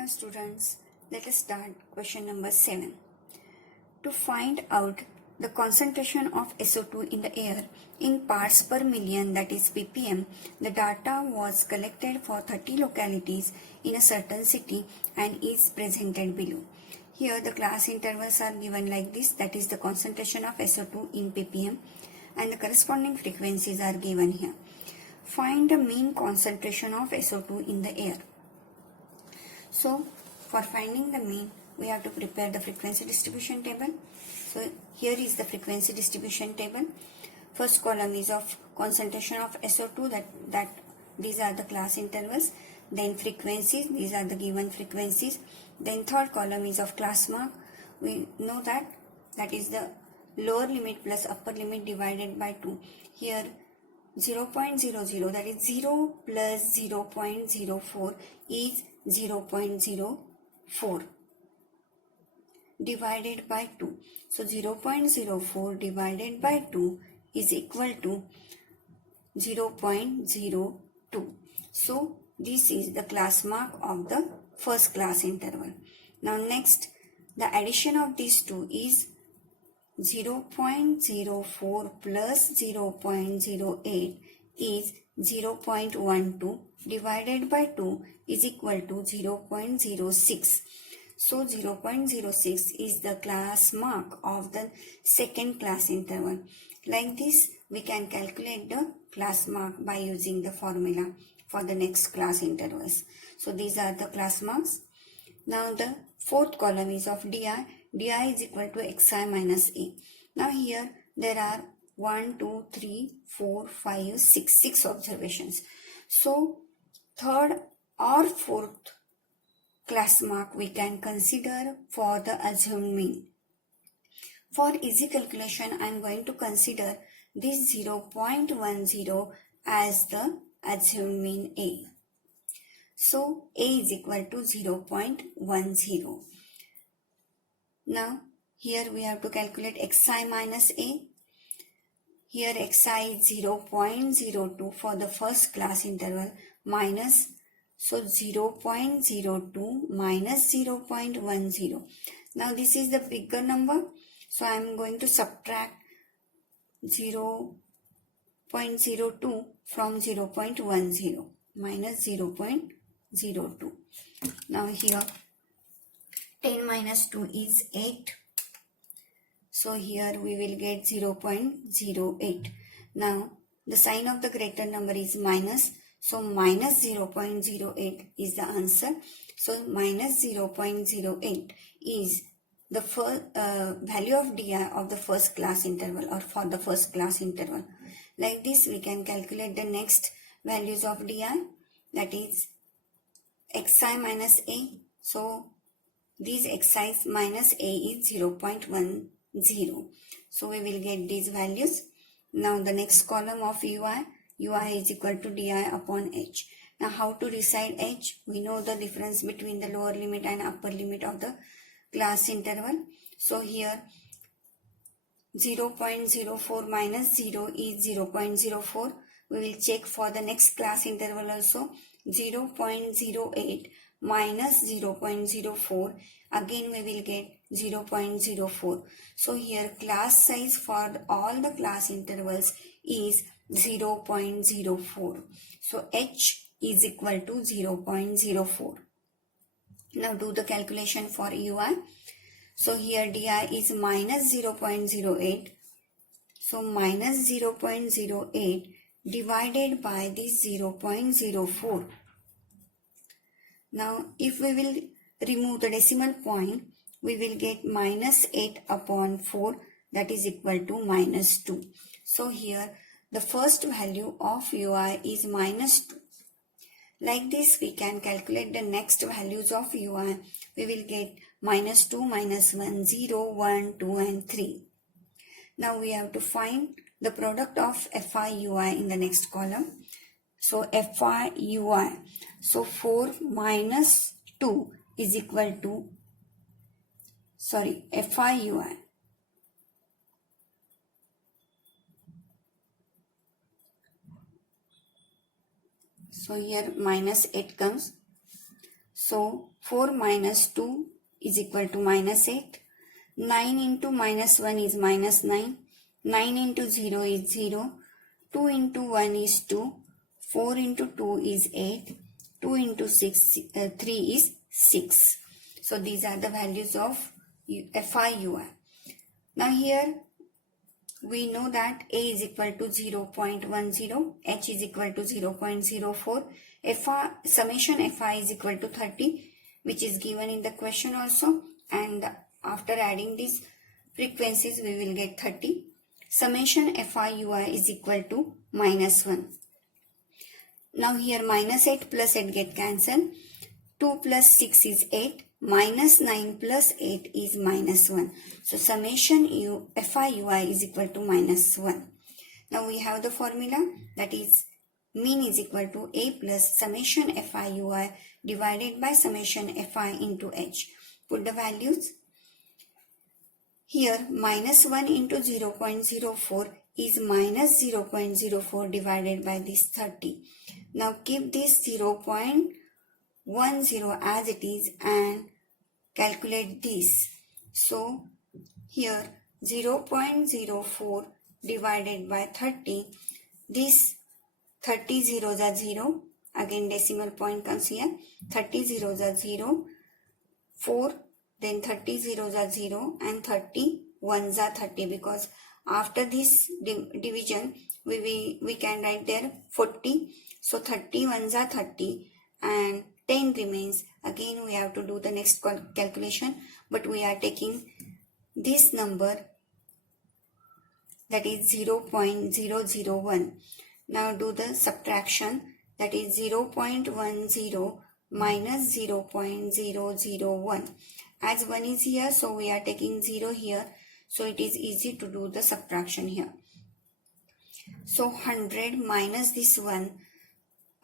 Now students, let us start question number 7. To find out the concentration of SO2 in the air in parts per million, that is ppm, the data was collected for 30 localities in a certain city and is presented below. Here the class intervals are given like this, that is the concentration of SO2 in ppm, and the corresponding frequencies are given here. Find the mean concentration of SO2 in the air. So for finding the mean, we have to prepare the frequency distribution table. So here is the frequency distribution table. First column is of concentration of SO2, that these are the class intervals. Then frequencies, these are the given frequencies. Then third column is of class mark. We know that is the lower limit plus upper limit divided by 2. Here 0.00, that is 0 plus 0.04 is 0.04 divided by 2. So 0.04 divided by 2 is equal to 0.02. So this is the class mark of the first class interval. Now next, the addition of these two is 0.04 plus 0.08 is 0.12 divided by 2 is equal to 0.06. So 0.06 is the class mark of the second class interval. Like this, we can calculate the class mark by using the formula for the next class intervals. So these are the class marks. Now the fourth column is of di. Di is equal to xi minus a. Now here there are 1, 2, 3, 4, 5, 6 observations. So third or fourth class mark we can consider for the assumed mean. For easy calculation, I am going to consider this 0.10 as the assumed mean A. So A is equal to 0.10. Now here we have to calculate xi minus A. Here xi is 0.02 for the first class interval minus, so 0.02 minus 0.10. Now this is the bigger number, so I am going to subtract 0.02 from 0.10 minus 0.02. Now here 10 minus 2 is 8. So here we will get 0.08. Now the sign of the greater number is minus. So minus 0.08 is the answer. So minus 0.08 is the first value of di of the first class interval, or for the first class interval. Like this we can calculate the next values of di, that is xi minus a. So these xi minus a is 0.10. So we will get these values. Now the next column of ui is equal to di upon h. Now how to decide h? We know the difference between the lower limit and upper limit of the class interval. So here 0.04 minus 0 is 0.04. We will check for the next class interval also. 0.08 minus 0.04, again we will get 0.04. So here class size for all the class intervals is 0.04. So h is equal to 0.04. Now do the calculation for ui. So here di is minus 0.08. So minus 0.08 divided by this 0.04. Now if we will remove the decimal point, we will get minus 8 upon 4, that is equal to minus 2. So here the first value of ui is minus 2. Like this we can calculate the next values of ui. We will get minus 2, minus 1, 0, 1, 2 and 3. Now we have to find the product of fi ui in the next column. So fi ui. So 4 minus 2 is equal to, fi ui. So here minus 8 comes. So 4 minus 2 is equal to minus 8. 9 into minus 1 is minus 9. 9 into 0 is 0. 2 into 1 is 2. 4 into 2 is 8. 2 into 3 is 6. So these are the values of Fi Ui. Now here we know that A is equal to 0.10, H is equal to 0.04, summation Fi is equal to 30, which is given in the question also, and after adding these frequencies we will get 30. Summation Fi Ui is equal to minus 1. Now here minus 8 plus 8 get cancelled. 2 plus 6 is 8. Minus 9 plus 8 is minus 1. So summation Fi Ui is equal to minus 1. Now we have the formula, that is mean is equal to A plus summation Fi Ui divided by summation Fi into H. Put the values. Here minus 1 into 0.04 is minus 0.04 divided by this 30. Now keep this 0.10 as it is and calculate this. So here 0.04 divided by 30, this 30 zeros are 0, again decimal point comes here, 30 zeros are 0, 4, then 30 zeros are 0 and 30 ones are 30, because after this division we can write there 40. So 30 ones are 30 and 10 remains. Again we have to do the next calculation, but we are taking this number, that is 0.001. Now do the subtraction, that is 0.10 minus 0.001. As 1 is here, so we are taking 0 here, so it is easy to do the subtraction here. So 100 minus this 1,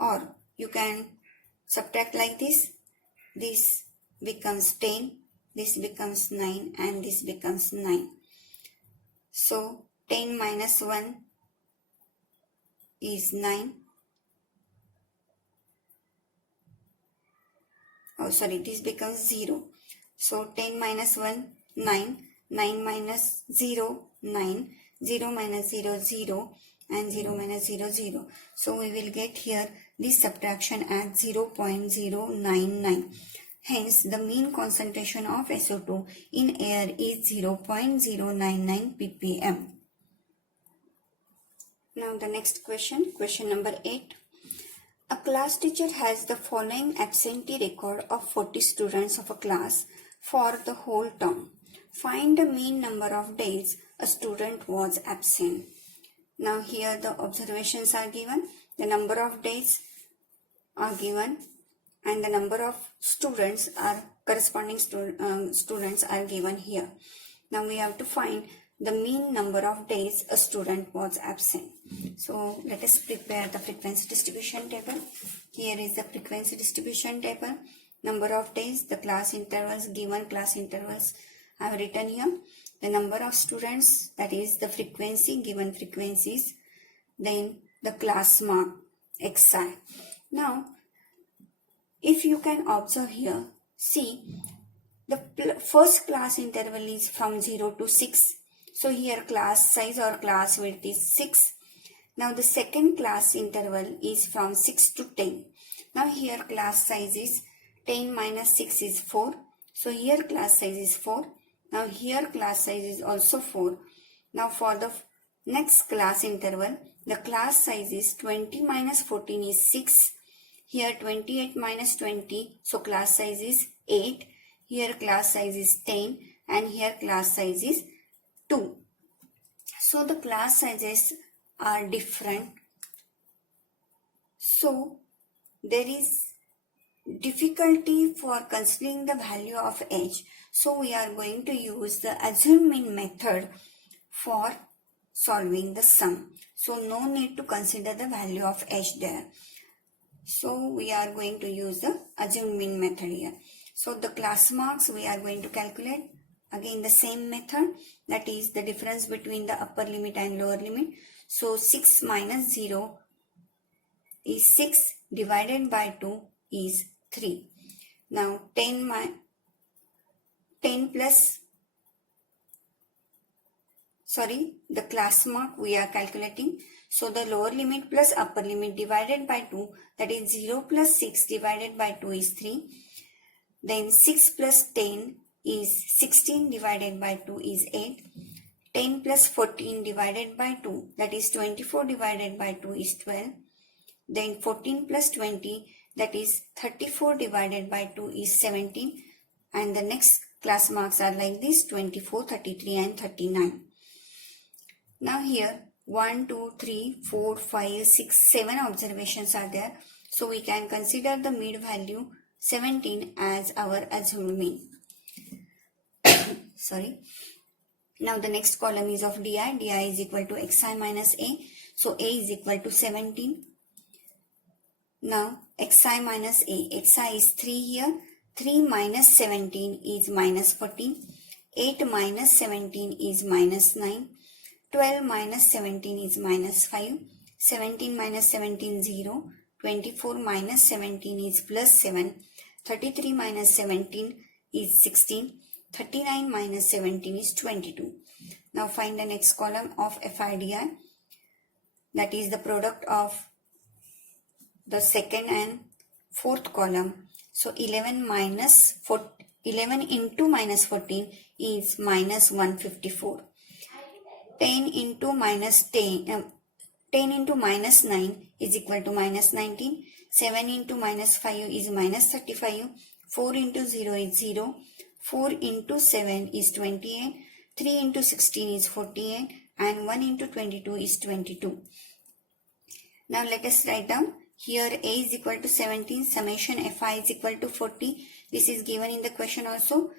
or you can subtract like this. This becomes 10, this becomes 9 and this becomes 9. So 10 minus 1 is 9. Oh sorry, this becomes 0. So 10 minus 1, 9. 9 minus 0, 9. 0 minus 0, 0. And 0 minus 0, 0. So we will get here this subtraction as 0.099. Hence the mean concentration of SO2 in air is 0.099 ppm. Now the next question number 8. A class teacher has the following absentee record of 40 students of a class for the whole term. Find the mean number of days a student was absent. Now here the observations are given, the number of days are given and the number of students are corresponding students are given here. Now we have to find the mean number of days a student was absent. So let us prepare the frequency distribution table. Here is the frequency distribution table. Number of days, the class intervals, given class intervals I have written here. The number of students, that is the frequency, given frequencies, then the class mark xi. Now if you can observe here, see the first class interval is from 0 to 6. So here class size or class width is 6. Now the second class interval is from 6 to 10. Now here class size is 10 minus 6 is 4. So here class size is 4. Now here class size is also 4. Now for the next class interval, the class size is 20 minus 14 is 6. Here 28 minus 20, so class size is 8. Here class size is 10 and here class size is 2. So the class sizes are different. So there is difficulty for considering the value of h. So we are going to use the assume mean method for solving the sum. So no need to consider the value of h there. So we are going to use the assume mean method here. So the class marks we are going to calculate again the same method, that is the difference between the upper limit and lower limit. So 6 minus 0 is 6 divided by 2 is 3. Now 10 plus, the class mark we are calculating. So the lower limit plus upper limit divided by 2, that is 0 plus 6 divided by 2 is 3. Then 6 plus 10 is 16 divided by 2 is 8. 10 plus 14 divided by 2, that is 24 divided by 2 is 12. Then 14 plus 20, that is 34 divided by 2 is 17. And the next class marks are like this: 24, 33 and 39. Now here 1, 2, 3, 4, 5, 6, 7 observations are there. So we can consider the mid value 17 as our assumed mean. Now the next column is of di. Di is equal to xi minus a. So a is equal to 17. Now xi minus a. Xi is 3 here. 3 minus 17 is minus 14. 8 minus 17 is minus 9. 12 minus 17 is minus 5. 17 minus 17 0. 24 minus 17 is plus 7. 33 minus 17 is 16. 39 minus 17 is 22. Now find the next column of FIDI. That is the product of the second and fourth column. So 11 into minus 14 is minus 154. 10 into minus 10 into minus 9 is equal to minus 19. 7 into minus 5 is minus 35. 4 into 0 is 0. 4 into 7 is 28. 3 into 16 is 48. And 1 into 22 is 22. Now let us write down. Here a is equal to 17. Summation fi is equal to 40. This is given in the question also.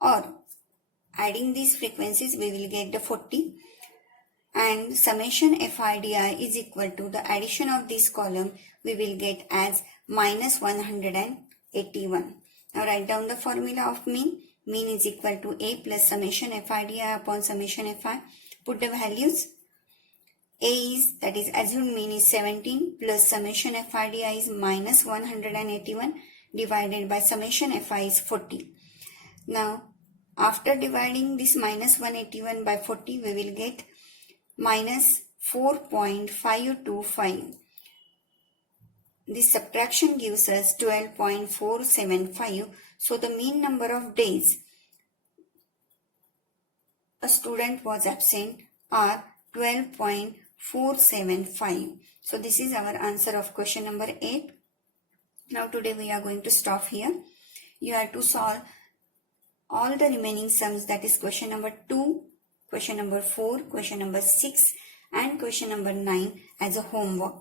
Or adding these frequencies we will get the 40. And summation FIDI is equal to the addition of this column we will get as minus 181. Now write down the formula of mean. Mean is equal to a plus summation FIDI upon summation FI. Put the values. A is, that is assumed mean is 17 plus summation FIDI is minus 181 divided by summation FI is 40. Now after dividing this minus 181 by 40 we will get minus 4.525. This subtraction gives us 12.475. So the mean number of days a student was absent are 12.475. So this is our answer of question number 8. Now today we are going to stop here. You have to solve all the remaining sums, that is question number 2, question number 4, question number 6 and question number 9 as a homework.